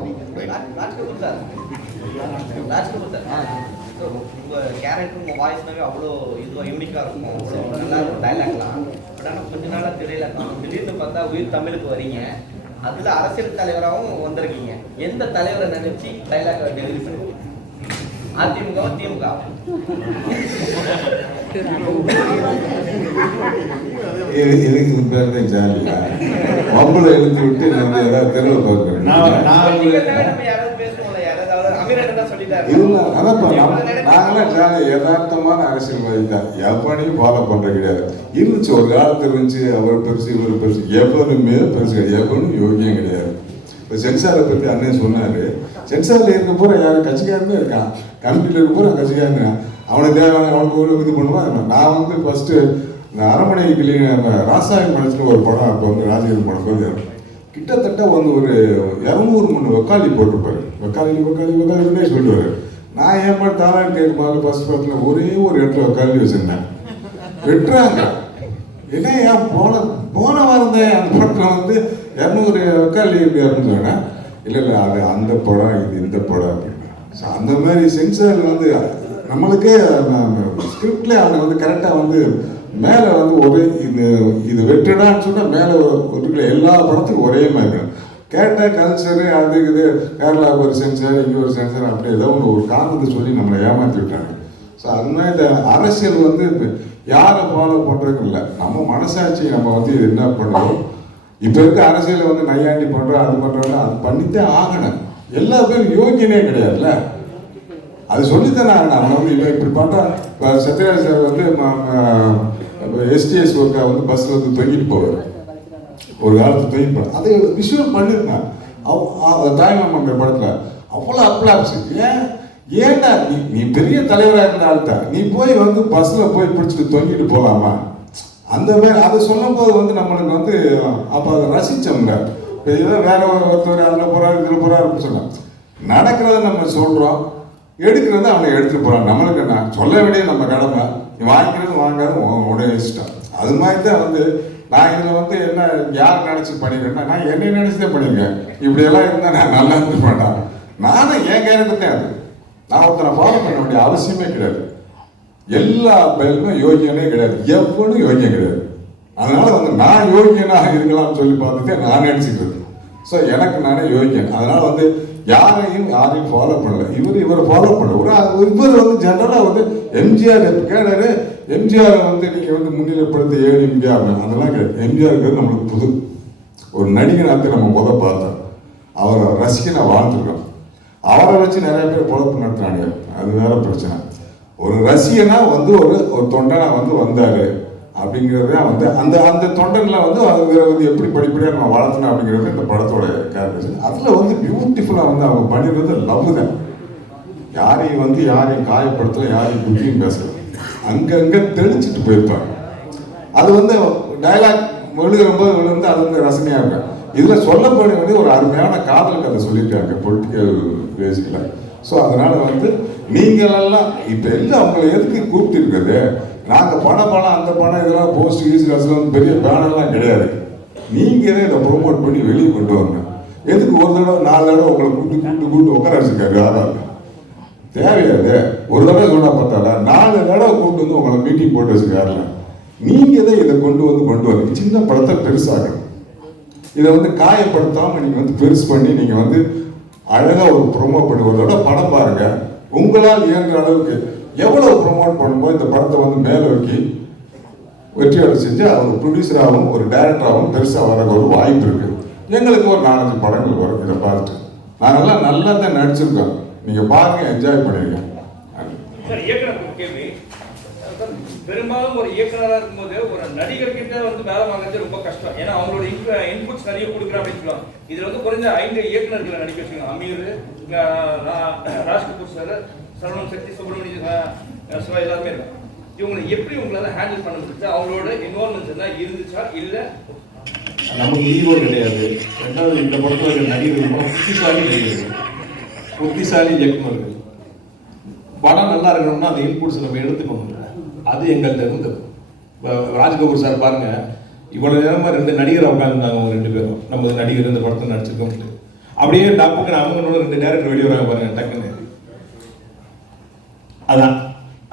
உங்க கேரக்டர் உங்க வாய்ஸ்னாவே அவ்வளோ இதுவாக யூனிக்காக இருக்கும், அவ்வளோ நல்லா இருக்கும் டைலாக்லாம். பட் ஆனால் கொஞ்ச நாளாக தெரியல, திடீர்னு பார்த்தா உயிர் தமிழுக்கு வரீங்க. அதில் அரசியல் தலைவராகவும் வந்திருக்கீங்க. எந்த தலைவரை நினைச்சு டைலாக் டெலிவரி பண்ணுவீங்க? அதிமுக திமுக? இதுக்கு பேர் தான் ஜாலியா மம்பளை இழுத்து விட்டு நம்ம ஏதாவது தெருவில் பார்க்குறேன் நம்ம யாராவது பேசுவோம்ல, யாராவது அமீரன் தான் சொல்லிட்டாரு. இல்லை அதான்ப்பா நாங்களாம் ஜாலியாக யதார்த்தமான அரசியல்வாதி தான், எவனையும் ஃபாலோ பண்ணுறது கிடையாது. இருந்துச்சு ஒரு காலத்தில் இருந்துச்சு, அவர் பெருசு இவர் பெருசு, எவனுமே பெருசு கிடையாது, எவனும் யோகியம் கிடையாது. இப்போ சென்சாரை பற்றி அண்ணன் சொன்னார், சென்சாரில் இருக்க பூரா யாரும் கட்சிக்காரனே இருக்கான், கமிட்டியில் இருக்க பூரா கட்சிக்காரங்க, அவனுக்கு தேவையான அவனுக்கு ஒரு இது பண்ணுவான். நான் வந்து ஃபஸ்ட்டு இந்த அரண்மனை கிளீன் ராசாயன் மனசில் ஒரு படம், அப்போ வந்து ராஜகீர் படம் போது கிட்டத்தட்ட வந்து ஒரு 200 வெக்காளி போட்டிருப்பாரு. வெக்காளினே சொல்லிடுவாரு. நான் ஏன் பாட்டு தாரான்னு கேட்கும்போது ஃபஸ்ட் படத்தில் ஒரே ஒரு இடத்துல வெக்காளி வச்சுருந்தேன், வெட்டுறாங்க. ஏன்னா ஏன் போன வாரம் தான் அந்த படத்தில் வந்து 200 வெக்காளி இருக்கு அப்படின்னு சொன்னேன். இல்லை அது அந்த படம், இது இந்த படம் அப்படின்னு. ஸோ அந்த மாதிரி சென்சார் வந்து நம்மளுக்கே ஸ்கிரிப்ட்லேயே அவங்க வந்து கரெக்டாக வந்து மேலே வந்து ஒரே இது வெட்டுடான்னு சொன்னால் மேலே ஒரு எல்லா படத்துக்கும் ஒரே மாதிரி கேட்ட கல்ச்சரு அது இது, கேரளாவுக்கு ஒரு சென்சார், இங்கே ஒரு சென்சார், அப்படி ஏதோ ஒரு காரணத்தை சொல்லி நம்மளை ஏமாற்றி விட்டாங்க. ஸோ அதுமாதிரி இந்த அரசியல் வந்து இப்போ யாரை ஃபாலோ பண்ணுறதுக்கு இல்லை, நம்ம மனசாட்சி நம்ம வந்து இது என்ன பண்ணுறோம். இப்போ இருக்க அரசியலை வந்து நையாண்டி பண்ணுறோம், அது பண்ணுறோம், அது பண்ணித்தான் ஆகணும். எல்லா பேரும் யோகியனே கிடையாதுல்ல, அது சொல்லித்தானே ஆகணும். அவன் வந்து இல்லை இப்படி பண்ணுறான். இப்போ சத்யராஜ் சார் வந்து எஸ்டிஎஸ் ஒர்க்கா வந்து பஸ்ஸில் வந்து தொங்கிட்டு போவார், ஒரு காலத்தில் தொங்கிட்டு போவார். அதை விஷுவல் பண்ணியிருந்தேன் தாய்மாமன் படத்தில். அவ்வளோ அப்ளாப்ஸ். ஏன்டா நீ பெரிய தலைவராக இருந்த ஆள்தான், நீ போய் வந்து பஸ்ஸில் போய் பிடிச்சிட்டு தொங்கிட்டு போகலாமா? அந்த மாதிரி அதை சொல்லும் போது வந்து நம்மளுக்கு வந்து அப்போ அதை ரசித்தோம்ல. இப்போ ஏதோ வேற ஒருத்தர் அதில் போகிறார் இதில் போகிறார் அப்படின்னு சொன்னான். நடக்கிறத நம்ம சொல்கிறோம், எடுக்கிறது அவனை எடுத்துகிட்டு போகிறான். நம்மளுக்கு நான் சொல்ல வேண்டிய நம்ம கடமை. நீ வாங்கிக்கிறது வாங்காது உடைய இஷ்டம். அது மாதிரி தான் வந்து நான் இதில் வந்து என்ன யார் நினச்சி பண்ணிக்கிறேன்னா, நான் என்னை நினச்சி தான் பண்ணியிருக்கேன். இப்படியெல்லாம் இருந்தால் நான் நல்லா இருந்து மாட்டேன். நானும் என் கேரக்டர் தான் அது. நான் ஒருத்தனை ஃபாலோ பண்ண வேண்டிய அவசியமே கிடையாது. எல்லா பேருமே யோகியனே கிடையாது, எவனும் யோகியம் கிடையாது. அதனால வந்து நான் யோகியனாக இருக்கலாம்னு சொல்லி பார்த்துட்டு நான் நினச்சிக்கிறது. ஸோ எனக்கு நானே யோகியன். அதனால வந்து யாரையும் ஃபாலோ பண்ணல. இவரை ஃபாலோ பண்ண இவர் வந்து ஜென்ரலாக வந்து எம்ஜிஆர் கேட்டாரு. எம்ஜிஆரை வந்து நீங்கள் வந்து முன்னிலைப்படுத்த ஏன் எம்ஜிஆர் அதெல்லாம் கிடையாது. எம்ஜிஆருக்கு நம்மளுக்கு புது ஒரு நடிகனாக நம்ம பார்த்தோம். அவரை ரசிகனை வாழ்ந்துருக்கோம். அவரை வச்சு நிறைய பேர் பொழப்பு நடத்துறாங்க, அது வேற பிரச்சனை. ஒரு ரசிகனா வந்து ஒரு தொண்டனா வந்து வந்தாரு அப்படிங்கிறத வந்து அந்த தொண்டனில் வந்து அது வந்து எப்படி படிப்படியாக நம்ம வளர்த்தணும் அப்படிங்கிறது இந்த படத்தோட கேரக்டர். அதில் வந்து பியூட்டிஃபுல்லாக வந்து அவங்க பண்ணிடுறது லவ் தான். யாரையும் காயப்படுத்தல, யாரையும் புத்தியும் பேசல, அங்கங்கே தெளிச்சுட்டு போயிருப்பாங்க. அது வந்து டைலாக் விழுகிறபோது விழுந்து அது வந்து ரசனையாக இருக்கும். இதில் சொல்லப்பட வேண்டிய ஒரு அருமையான காதல் கதை சொல்லியிருக்காங்க பொலிட்டிக்கல் பேஸில். ஸோ அதனால வந்து நீங்களெல்லாம் இப்போ எல்லாம் அவங்களை எதுக்கு கூப்பிட்டுருக்குது, நாங்கள் பணம் அந்த பணம் இதெல்லாம் போஸ்ட் கீஸ்ட் வந்து பெரிய பேனர்லாம் கிடையாது. நீங்கள் இதை ப்ரொமோட் பண்ணி வெளியே கொண்டு வரணும். எதுக்கு ஒரு தடவை 4 தடவை உங்களை கூப்பிட்டு உட்கார வச்சுருக்காரு யாராவது தேவையாது. ஒரு தடவை சொன்னால் பார்த்தால 4 தடவை கூப்பிட்டு வந்து உங்களை மீட்டிங் போட்டு வச்சுருக்காருல. நீங்கள் தான் இதை கொண்டு வரணும். சின்ன படத்தை பெருசாகணும். இதை வந்து காயப்படுத்தாமல் நீங்கள் வந்து பெருசு பண்ணி நீங்கள் வந்து அழகாக ஒரு ப்ரொமோட் பண்ணி ஒரு தடவை படம் பாருங்க. உங்களால் இயன்ற அளவுக்கு எவ்வளவு ப்ரொமோட் பண்ணும்போது இந்த படத்தை வந்து மேலே வைக்கி வெற்றியோட செஞ்சு அவர் ப்ரொடியூசராகவும் ஒரு டைரக்டராகவும் பெருசாக வர ஒரு வாய்ப்பு இருக்குது. எங்களுக்கு ஒரு 4-5 படங்கள் வரும். இதை பார்த்துட்டு நாங்கள்லாம் நல்லா தான் நடிச்சிருக்கோம். நீங்கள் பாருங்க, என்ஜாய் பண்ணிருக்கோம். பெரும்பாலும் ஒரு இயக்குனராக இருக்கும்போது ஒரு நடிகர்கிட்ட வந்து வேலை வாங்குறது ரொம்ப கஷ்டம். ஏன்னா அவங்களோட இன்புட்ஸ் நிறைய கொடுக்குறேன் அப்படின்னு சொல்லுவாங்க. இதில் வந்து குறைஞ்ச 5 இயக்குனர்களை நடிக்க வச்சுக்கோங்க. அமீர், ராஜ்கபூர் சார், சரவணன் சக்தி, சுப்பிரமணிய சிவா எல்லாருமே இருக்காங்க. இவங்களை எப்படி உங்களால் ஹேண்டில் பண்ண முடியுது? அவங்களோட இன்வால்மெண்ட்ஸ் என்ன இருந்துச்சா இல்லை? நமக்கு ஈகோ கிடையாது. ரெண்டாவது இந்த படத்தில் இருக்கிற நடிகர்கள் புத்திசாலி இயக்குனர்கள். படம் நல்லா இருக்கணும்னா அந்த இன்புட்ஸ் நம்ம எடுத்துக்கணும். அது எங்கள்கிட்ட இருந்தது. ராஜ்கபூர் சார் பாருங்க, இவ்வளவு நேரமா 2 நடிகரை உட்காந்துருந்தாங்க. அவங்க 2 பேரும் நம்ம நடிகர் இந்த படத்தை நடிச்சிருக்கோம். அப்படியே டாக்டர் அவங்களோட 2 டைரக்டர் வெளியே வராங்க பாருங்க டக்குன்னு. அதான்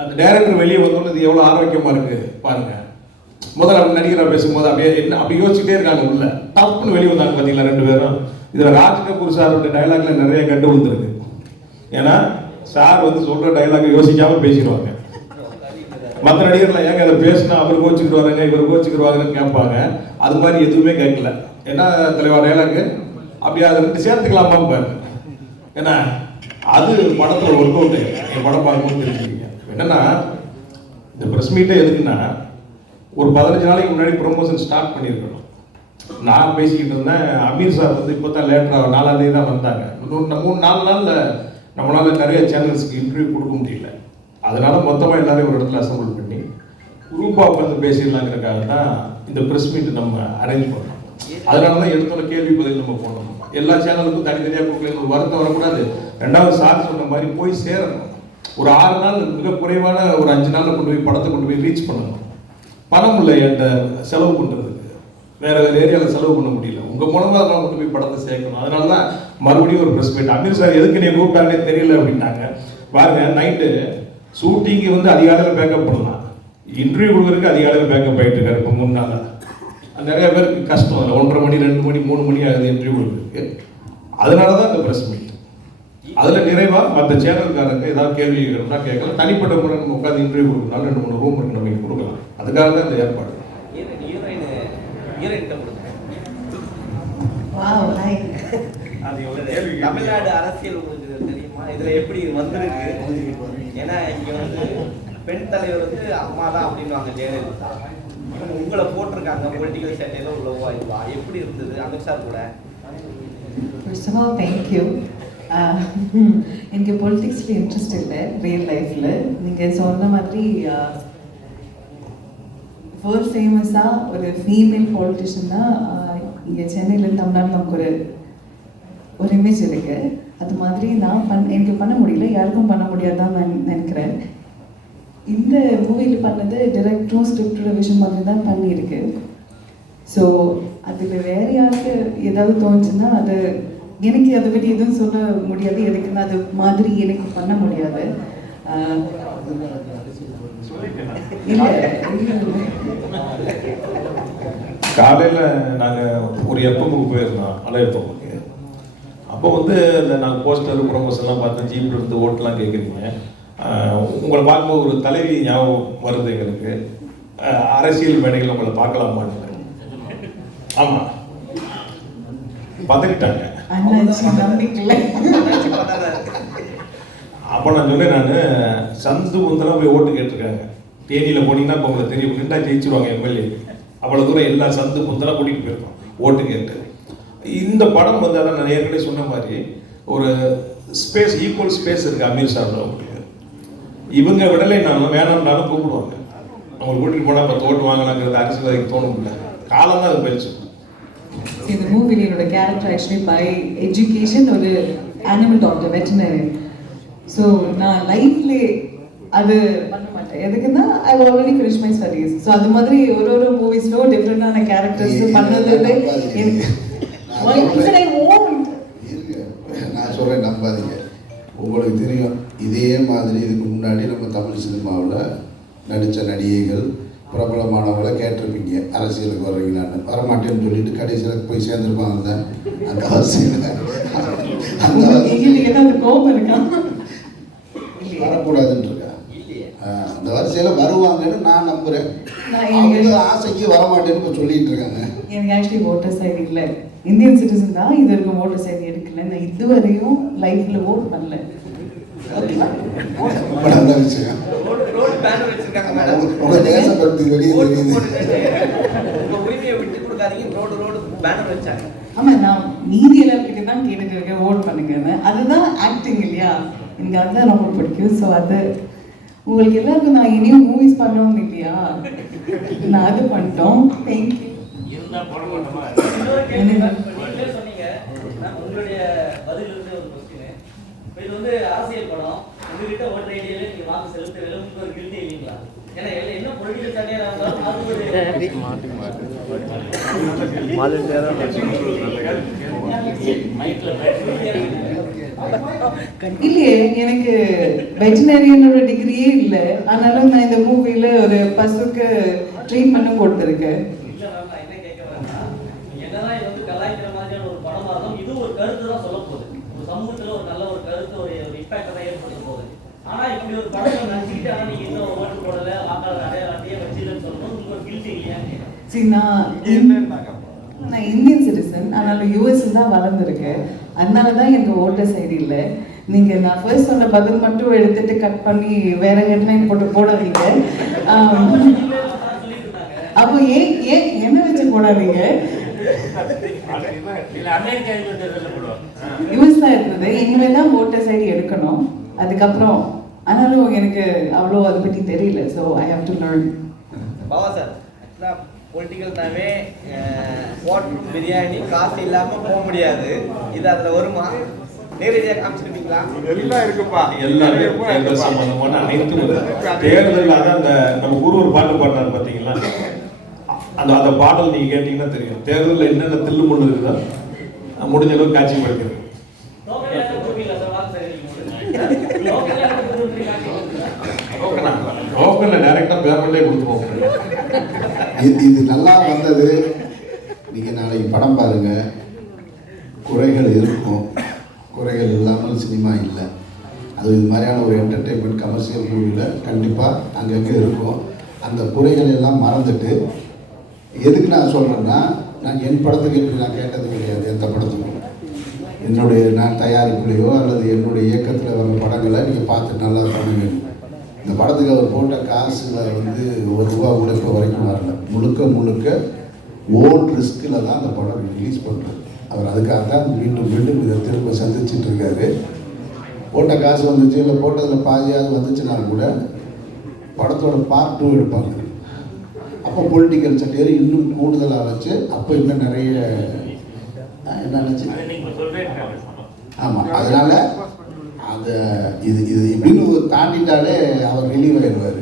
அந்த டைரக்டர் வெளியே வந்தோன்னு இது எவ்வளவு ஆரோக்கியமா இருக்கு பாருங்க. முதல்ல அவங்க நடிகராக பேசும்போது அப்படியே என்ன அப்படி யோசிச்சுட்டே இருக்காங்க. உள்ள டப்புன்னு வெளியே வந்தாங்க பார்த்தீங்களா 2 பேரும். இதுல ராஜ்கபூர் சாரோட டைலாக்ல நிறைய கண்டு விழுந்துருக்கு. ஏன்னா சார் வந்து சொல்ற டைலாக் யோசிக்காம பேசிடுவாங்க. மற்ற நடிகர்லாம் ஏங்க அதை பேசினா அவர் கோச்சிக்கிட்டு வராங்க இவர் கோச்சிக்கிடுவாங்கன்னு கேட்பாங்க. அது மாதிரி எதுவுமே கேட்கல. என்ன தலைவர் டைலாக்கு அப்படியே அதை 2 சேர்த்துக்கலாமா பாரு. ஏன்னா அது படத்தில் ஒர்க் அவுட். என் படம் பார்க்கும்போது தெரிஞ்சுக்கிங்க. என்னன்னா இந்த ப்ரெஸ் மீட்டே எதுக்குன்னா ஒரு 15 நாளைக்கு முன்னாடி ப்ரொமோஷன் ஸ்டார்ட் பண்ணியிருக்கணும். நான் பேசிக்கிட்டு இருந்தேன். அமீர் சார் வந்து இப்போ தான் லேட்டராக 4ஆம் தேதி தான் வந்தாங்க. 3-4 நாளில் நம்மளால் நிறைய சேனல்ஸ்க்கு இன்டர்வியூ கொடுக்க முடியல. அதனால மொத்தமாக எல்லாரையும் ஒரு இடத்துல அசம்பிள் பண்ணி குரூப்பாக உட்காந்து பேசிடலாங்கிறதுக்காக தான் இந்த ப்ரெஸ் மீட் நம்ம அரேஞ்ச் பண்ணோம். அதனால தான் எடுத்தோட கேள்வி பதில் நம்ம போனோம். எல்லா சேனலுக்கும் தனித்தனியாக கொடுக்கல ஒரு வருத்தம் வரக்கூடாது. 2வது சார் சொன்ன மாதிரி போய் சேரணும். ஒரு 6 நாள் மிக குறைவான ஒரு 5 நாளில் கொண்டு போய் படத்தை கொண்டு போய் ரீச் பண்ணணும். பணம் இல்லை என்கிட்ட செலவு பண்ணுறதுக்கு. வேறு ஏரியாவில் செலவு பண்ண முடியல. உங்கள் மூலமாக தான் கொண்டு போய் படத்தை சேர்க்கணும். அதனால தான் மறுபடியும் ஒரு ப்ரெஸ் மீட். அமீர் சார் எதுக்கு நீ கூப்பிட்டாங்கன்னே தெரியல அப்படின்னாங்க. பாருங்க, நைட்டு ஷூட்டிங்கு வந்து அதிகாலையில் பேக்கப் பண்ணலாம், இன்டர்வியூ கொடுக்குறதுக்கு அதிகாலையில் பேக்கப் ஆகிட்டு இருக்காரு. இப்போ 3 நாளாக நிறைய பேருக்கு கஷ்டம். அதில் 1:30 மணி 2 மணி 3 மணி ஆகுது இன்டர்வியூ கொடுக்குறதுக்கு. அதனால தான் இந்த ப்ரெஸ் மீட். அதில் நிறைவாக மற்ற சேனல்காரங்க ஏதாவது கேள்வி கேட்கணும்னா கேட்கலாம். தனிப்பட்ட முறை நம்ம உட்காந்து இன்டர்வியூ கொடுக்கணும். 2-3 ரூம் இருக்கு, நம்ம கொடுக்கலாம். அதுக்காக தான் இந்த ஏற்பாடு. தமிழ்நாடு அரசியல் உங்களுக்கு தெரியுமா? இதுல எப்படி வந்திருக்கு? ஏன்னா இங்க வந்து பெண் தலைவர் வந்து அம்மா தான் அப்படின்வாங்க ஜெயலலிதா. உங்களை போட்டிருக்காங்க பொலிட்டிக்கல் சேட்டையில உள்ளவா இதுவா எப்படி இருந்தது அமித் சார் கூட? First of all, thank you. எனக்கு பொலிட்டிக்ஸில் இன்ட்ரெஸ்ட் இல்லை ரியல் லைஃப்பில். நீங்கள் சொன்ன மாதிரி வேர்ல்ட் ஃபேமஸாக ஒரு ஃபீமேல் பொலிட்டிஷியன்னா இங்கே சென்னையில் தமிழ்நாடு நமக்கு ஒரு இமேஜ் இருக்குது. அது மாதிரி எனக்கு பண்ண முடியல, யாருக்கும் பண்ண முடியாதான் நான் நினைக்கிறேன். இந்த மூவியில் பண்ணது டிரெக்டரும் ஸ்கிரிப்டோட விஷயம் மாதிரி தான் பண்ணியிருக்கு. ஸோ அதில் வேறு யாருக்கு ஏதாவது தோணுச்சுன்னா அது எனக்கு அதை பற்றி எதுவும் சொல்ல முடியாது. எதுக்குன்னா அது மாதிரி எனக்கு பண்ண முடியாது. காலையில் நாங்கள் ஒரு எஃப்எம்முக்கு போயிருந்தோம், அலை எஃப்எம்முக்கு. அப்போ வந்து இந்த நாங்கள் போஸ்டர் ப்ரொமோஷன்லாம் பார்த்தோம், ஜீப்ல இருந்து ஓட்டெலாம் கேட்குறீங்க. உங்களை பார்க்கும்போது ஒரு தலைவி ஞாபகம் வருது எங்களுக்கு. அரசியல் மேடைகள் உங்களை பார்க்கலாமான்னு. ஆமாம், பதறிட்டாங்க. அப்போ நான் சொன்னேன், நான் சந்து முந்தெல்லாம் போய் ஓட்டு கேட்டிருக்காங்க. தேனியில் போனீங்கன்னா இப்போ உங்களுக்கு தெரியும், நின்றா ஜெயிச்சிருவாங்க எம்எல்ஏ. அவ்வளோ தூரம் எல்லா சந்து முந்தெல்லாம் கூட்டிகிட்டு போயிருக்கோம் ஓட்டு கேட்டு. இந்த படம் வந்து அதான் நான் ஏற்கனவே சொன்ன மாதிரி ஒரு ஸ்பேஸ், ஈக்குவல் ஸ்பேஸ் இருக்குது அமீர் சார் அவங்களுக்கு. இவங்க விடலைனாலும் வேணாம்னாலும் கூப்பிடுவாங்க. அவங்களுக்கு கூட்டிகிட்டு போனால் 10 ஓட்டு வாங்கலாங்கிறது அரசியல்வாதிக்கு தோணும். காலம் தான் அது பயிற்சி. இந்த மூவியில் என்னோட கேரக்டர் ஆக்சுவலி பை எஜுகேஷன் ஒரு அனிமல் டாக்டர், வெட்டினரியன். ஸோ நான் லைஃப்ல அது பண்ண மாட்டேன். எதுக்குன்னா I already finish my studies. So அது மாதிரி ஒரு மூவிஸ்லோ டிஃப்ரெண்டான கேரக்டர்ஸ் பண்ணது நான் சொல்கிறேன், நம்பாதீங்க. உங்களுக்கு தெரியும், இதே மாதிரி இதுக்கு முன்னாடி நம்ம தமிழ் சினிமாவில் நடித்த நடிகைகள் பிரபலமானவங்களை கேட்டிருப்பீங்க, அரசியலுக்கு வர்றீங்களான்னு. வரமாட்டேன்னு சொல்லிட்டு கடைசியில் போய் சேர்ந்துருப்பாங்க. அந்த வரிசையில் வரக்கூடாதுன்னு இருக்கா? அந்த வரிசையில் வருவாங்கன்னு நான் நம்புகிறேன். ஆசைக்கு வரமாட்டேன்னு இப்போ சொல்லிட்டு இருக்காங்க. எனக்கு ஆக்சுவலி ஓட்டர்ஸ் ஐடி இல்லை, இந்தியன் சிட்டிசன் தான். இது வரைக்கும் ஓட்டர்ஸ் ஐடி எடுக்கல. நான் இதுவரையும் லைஃப்பில் ஓட் பண்ணல. நல்ல விஷயம். ஆமா, நான் மீதி எல்லாருக்கிட்ட தான் கேட்டுருக்கேன் ஓட் பண்ணுங்கன்னு. அதுதான் ஆக்டிங் இல்லையா? எனக்கு அதுதான் ரொம்ப பிடிக்கும். ஸோ அது உங்களுக்கு எல்லாருக்கும் நான் இனியும் மூவிஸ் பண்ணணும் இல்லையா, நான் அது பண்ணிட்டோம். தேங்க்யூ. உங்களுடைய பதில் இருந்து ஒரு கொஸ்டின். இது வந்து அரசியல் படம், உங்ககிட்ட ஓட்டர் ஐடியில நீங்க வாக்கு செலுத்த விரும்பும் ஒரு கில்ட்டி இல்லைங்களா? ஏன்னா என்ன பொலிட்டிக்கல் சட்டையா இருந்தாலும் அது ஒரு இல்லையே, எனக்கு வெட்டினரியனோட டிகிரியே இல்லை. ஆனாலும் நான் இந்த மூவில ஒரு பசுக்கு ட்ரீட்மெண்ட்டும் கொடுத்துருக்கேன். என்னதான் இது வந்து கலாய்க்கிற மாதிரியான ஒரு படமா இருந்தாலும் இது ஒரு கருத்து தான் சொல்ல போகுது. ஒரு சமூகத்துல ஒரு நல்ல ஒரு கருத்து, ஒரு இம்பாக்ட் தான் ஏற்படுத்த போகுது. ஆனா இப்படி ஒரு படத்தை நினைச்சுக்கிட்டு ஆனா நீங்க இன்னும் ஓட்டு போடல வாக்காளர் அடையே வச்சிருன்னு சொல்லணும் உங்களுக்கு ஒரு கில்ட் இல்லையா? சரி, நான் இந்தியன் சிட்டிசன், ஆனாலும் யூஎஸ் தான் வளர்ந்துருக்கேன். அதனால தான் எனக்கு ஓட்டர்ஸ் ஐடி இல்லை. நீங்கள் நான் ஃபர்ஸ்ட் சொன்ன பதில் மட்டும் எடுத்துட்டு கட் பண்ணி வேற ஹெட்லைன் போட்டு போடாதீங்க. அப்போ ஏன் ஏன் என்ன வச்சு போடாதீங்க? யூஎஸ் தான் இருந்தது. இனிமேல் தான் ஓட்டர்ஸ் ஐடி எடுக்கணும். அதுக்கப்புறம் ஆனாலும் எனக்கு அவ்வளோ அதை பற்றி தெரியல. So I have to learn. Bava sir, ஆக்சுவலாக பொலிட்டிக்கல்னாவே ஹோட்டல் பிரியாணி காசு இல்லாமல் போக முடியாது. இது அதில் வருமா? நேரடியாக காமிச்சிருப்பீங்களா? எல்லாம் இருக்குப்பா. எல்லாமே தேர்தல் சம்பந்தமான அனைத்தும் தேர்தல். அதான் அந்த நம்ம குரு ஒரு பாட்டு பாடினார் பார்த்தீங்களா, அந்த பாடல் நீங்க கேட்டீங்கன்னா தெரியும். தேர்தலில் என்னென்ன தில்லு முள்ளு இருக்குதோ முடிஞ்ச அளவுக்கு காட்சிப்படுத்துறது. டோக்கனில் டைரெக்டாக பேமெண்ட்டே கொடுத்துருவோம். இது நல்லா வந்தது. நீங்கள் நாளைக்கு படம் பாருங்க, குறைகள் இருக்கும். குறைகள் இல்லாமல் சினிமா இல்லை. அது இது மாதிரியான ஒரு என்டர்டெயின்மெண்ட் கமர்ஷியல் மூவியில் கண்டிப்பாக அங்கங்கே இருக்கும். அந்த குறைகள் எல்லாம் மறந்துட்டு, எதுக்கு நான் சொல்கிறேன்னா, நான் என் படத்துக்கு இப்படி நான் கேட்டது கிடையாது. எந்த படத்துக்கும் என்னுடைய நான் தயாரிப்புலையோ அல்லது என்னுடைய இயக்கத்தில் வர படங்களை நீங்கள் பார்த்து நல்லா பண்ணுங்க. இந்த படத்துக்கு அவர் போட்ட காசில் வந்து ₹1 கூட இப்போ வரைக்கும் வரல. முழுக்க ஓன் ரிஸ்கில் தான் அந்த படம் ரிலீஸ் பண்ணுறாரு. அவர் அதுக்காக தான் மீண்டும் இதை திரும்ப சந்திச்சுட்டு இருக்காரு. போட்ட காசு வந்துச்சு, இல்லை போட்டதில் பாதியாவது வந்துச்சுன்னா கூட படத்தோட பார்ட் 2 எடுப்பாங்க. அப்போ பொலிட்டிக்கல் சட்டையர் இன்னும் கூடுதலாக வச்சு அப்போ இன்னும் நிறைய என்ன நினச்சி ஆமாம். அதனால் அதை இது இப்படின்னு தாண்டிட்டாலே அவர் ரிலீவ் ஆயிடுவார்.